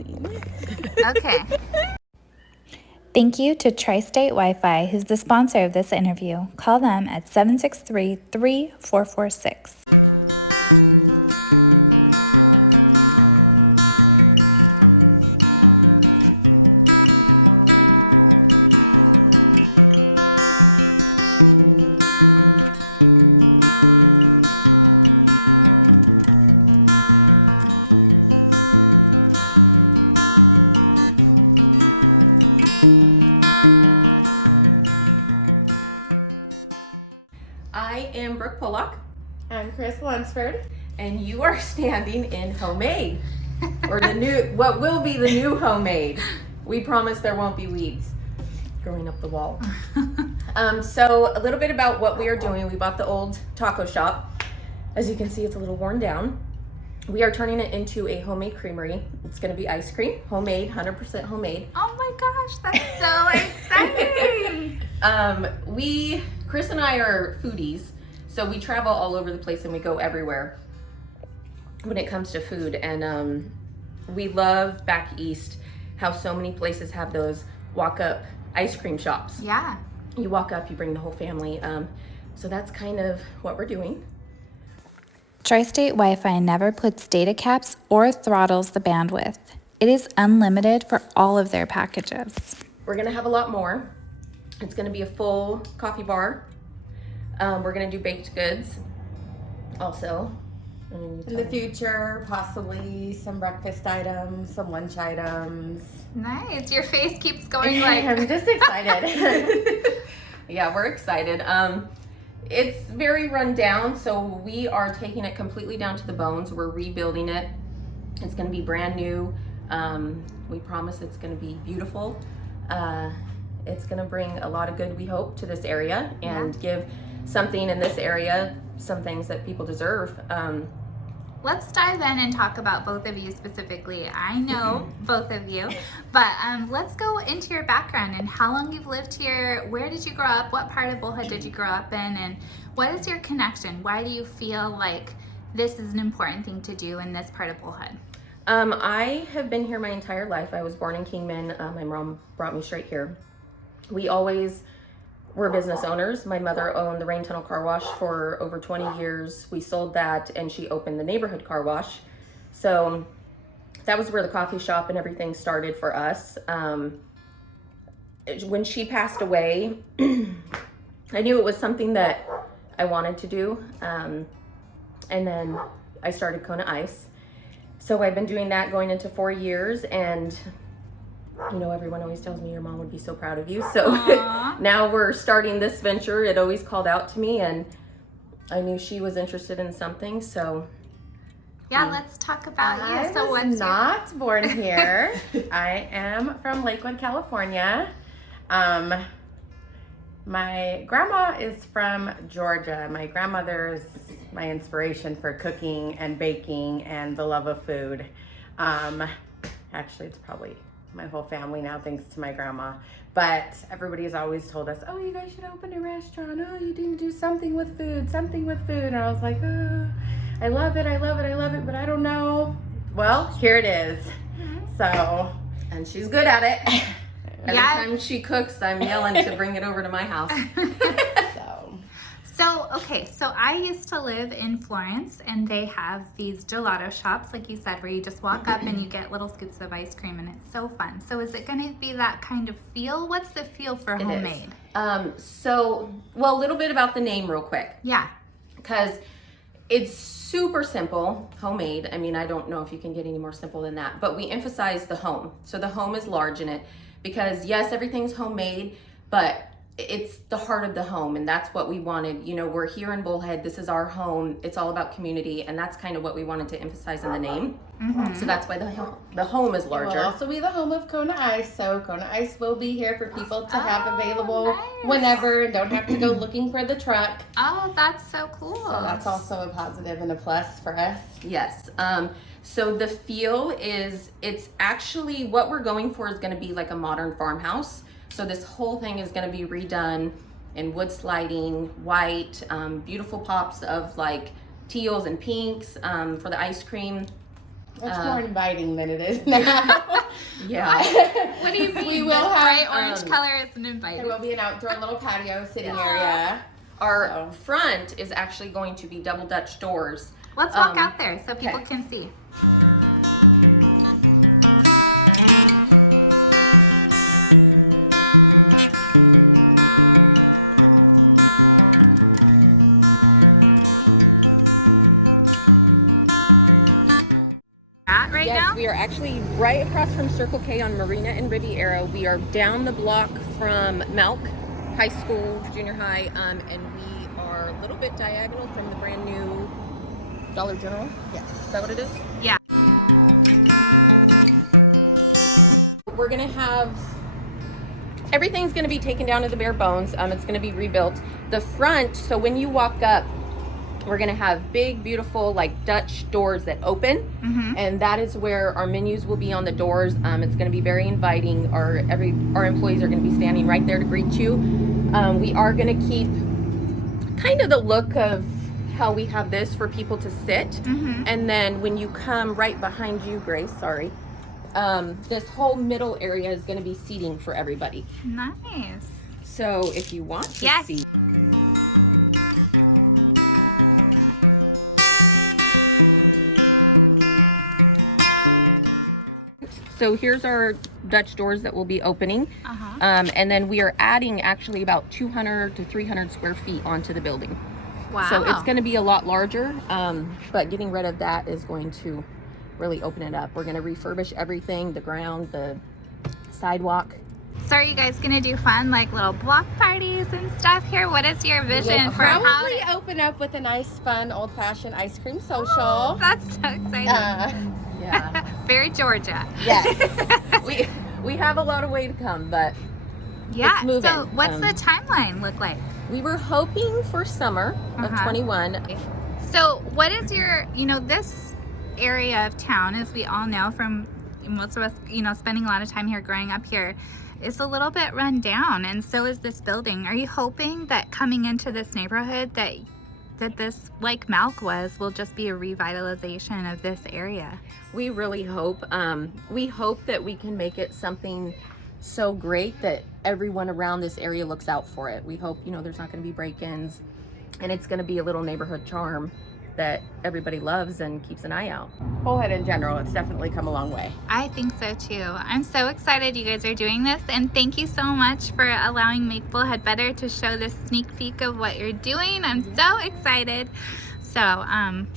Okay. Thank you to Tri-State Wi-Fi, who's the sponsor of this interview. Call them at 763-3446. I am Brooke Pollock. I'm Chris Lunsford. And you are standing in Homemade, or what will be the new Homemade. We promise there won't be weeds growing up the wall. So a little bit about what we are doing. We bought the old taco shop. As you can see, it's a little worn down. We are turning it into a homemade creamery. It's going to be ice cream, homemade, 100% homemade. Oh my gosh, that's so exciting. Chris and I are foodies, so we travel all over the place and we go everywhere when it comes to food. And we love back east how so many places have those walk-up ice cream shops. Yeah. You walk up, you bring the whole family. So that's kind of what we're doing. Tri-State Wi-Fi never puts data caps or throttles the bandwidth. It is unlimited for all of their packages. We're gonna have a lot more. It's gonna be a full coffee bar. We're gonna do baked goods also. In the future, possibly some breakfast items, some lunch items. Nice. Your face keeps going like... I'm just excited. Yeah, we're excited. It's very run down, so we are taking it completely down to the bones. We're rebuilding it. It's gonna be brand new. We promise it's gonna be beautiful. It's gonna bring a lot of good, we hope, to this area and give something in this area, some things that people deserve. Let's dive in and talk about both of you specifically. I know both of you, but let's go into your background and how long you've lived here. Where did you grow up? What part of Bullhead did you grow up in? And what is your connection? Why do you feel like this is an important thing to do in this part of Bullhead? I have been here my entire life. I was born in Kingman. My mom brought me straight here. We always were business owners. My mother owned the Rain Tunnel Car Wash for over 20 years. We sold that and she opened the neighborhood car wash. So that was where the coffee shop and everything started for us. When she passed away, I knew it was something that I wanted to do. And then I started Kona Ice. So I've been doing that going into 4 years, and you know, everyone always tells me your mom would be so proud of you. So now we're starting this venture. It always called out to me, and I knew she was interested in something. So yeah, let's talk about you. So I was not born here. I am from Lakewood, California. My grandma is from Georgia. My grandmother's my inspiration for cooking and baking and the love of food. Actually, it's probably my whole family now, thanks to my grandma. But everybody's always told us, oh, you guys should open a restaurant. Oh, you need to do something with food. And I was like, oh, I love it, but I don't know. Well, here it is. So, and she's good at it. Every Yeah. time she cooks, I'm yelling to bring it over to my house. So I used to live in Florence, and they have these gelato shops, like you said, where you just walk up and you get little scoops of ice cream, and it's so fun. So is it going to be that kind of feel? What's the feel for homemade? A little bit about the name real quick. Yeah. Because it's super simple, homemade. I mean, I don't know if you can get any more simple than that, but we emphasize the home. So the home is large in it because yes, everything's homemade, but it's the heart of the home, and that's what we wanted. You know, we're here in Bullhead. This is our home. It's all about community, and that's kind of what we wanted to emphasize in the name. Mm-hmm. So that's why the home is larger. It will also be the home of Kona Ice, so Kona Ice will be here for people to have available whenever and don't have to go looking for the truck. Oh, that's so cool. So that's also a positive and a plus for us. Yes. So the feel is, it's actually, what we're going for is going to be like a modern farmhouse. So this whole thing is going to be redone in wood sliding, white, beautiful pops of like teals and pinks for the ice cream. It's more inviting than it is now. Yeah. What do you mean? We will This have, bright orange color isn't inviting. There will be an outdoor little patio sitting area. Our front is actually going to be double Dutch doors. Let's walk out there so people can see. Right Yes, now? we are actually right across from Circle K on Marina and Riviera. We are down the block from Malk High School, junior high, and we are a little bit diagonal from the brand new Dollar General. Yes. Is that what it is? Yeah. We're gonna have, everything's gonna be taken down to the bare bones. It's gonna be rebuilt. The front, so when you walk up, we're gonna have big, beautiful, like Dutch doors that open, and that is where our menus will be on the doors. It's gonna be very inviting. Our employees are gonna be standing right there to greet you. We are gonna keep kind of the look of how we have this for people to sit, and then when you come right behind you, Grace, sorry, this whole middle area is gonna be seating for everybody. Nice. So if you want to Yes. see. So here's our Dutch doors that will be opening. And then we are adding actually about 200 to 300 square feet onto the building. Wow. So it's going to be a lot larger, but getting rid of that is going to really open it up. We're going to refurbish everything, the ground, the sidewalk. So are you guys gonna do fun like little block parties and stuff here? What is your vision for how Probably to... open up with a nice, fun, old-fashioned ice cream social. Oh, that's so exciting. Yeah. Very Georgia. Yes. we have a lot of way to come, but Yeah. it's moving. So what's the timeline look like? We were hoping for summer of 21. So what is your, this area of town, as we all know from most of us, spending a lot of time here, growing up here, is a little bit run down, and so is this building. Are you hoping that coming into this neighborhood that this, like Malk was, will just be a revitalization of this area? We really hope. We hope that we can make it something so great that everyone around this area looks out for it. We hope, there's not going to be break-ins, and it's going to be a little neighborhood charm that everybody loves and keeps an eye out. Bullhead in general, it's definitely come a long way. I think so too. I'm so excited you guys are doing this, and thank you so much for allowing Make Bullhead Better to show this sneak peek of what you're doing. I'm so excited. So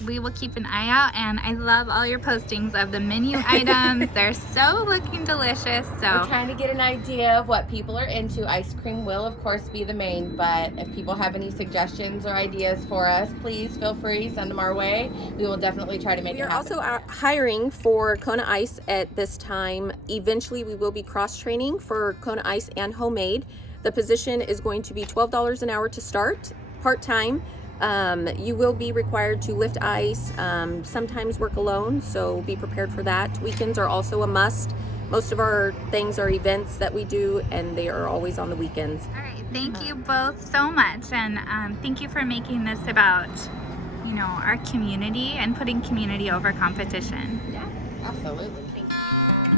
we will keep an eye out, and I love all your postings of the menu items. They're so looking delicious. So We're trying to get an idea of what people are into. Ice cream will, of course, be the main, but if people have any suggestions or ideas for us, please feel free, send them our way. We will definitely try to make We it are happen. also hiring for Kona Ice at this time. Eventually, we will be cross-training for Kona Ice and Homemade. The position is going to be $12 an hour to start, part-time. You will be required to lift ice, sometimes work alone, so be prepared for that. Weekends are also a must. Most of our things are events that we do, and they are always on the weekends. all right, thank you both so much, and thank you for making this about our community and putting community over competition. Absolutely. Thank you.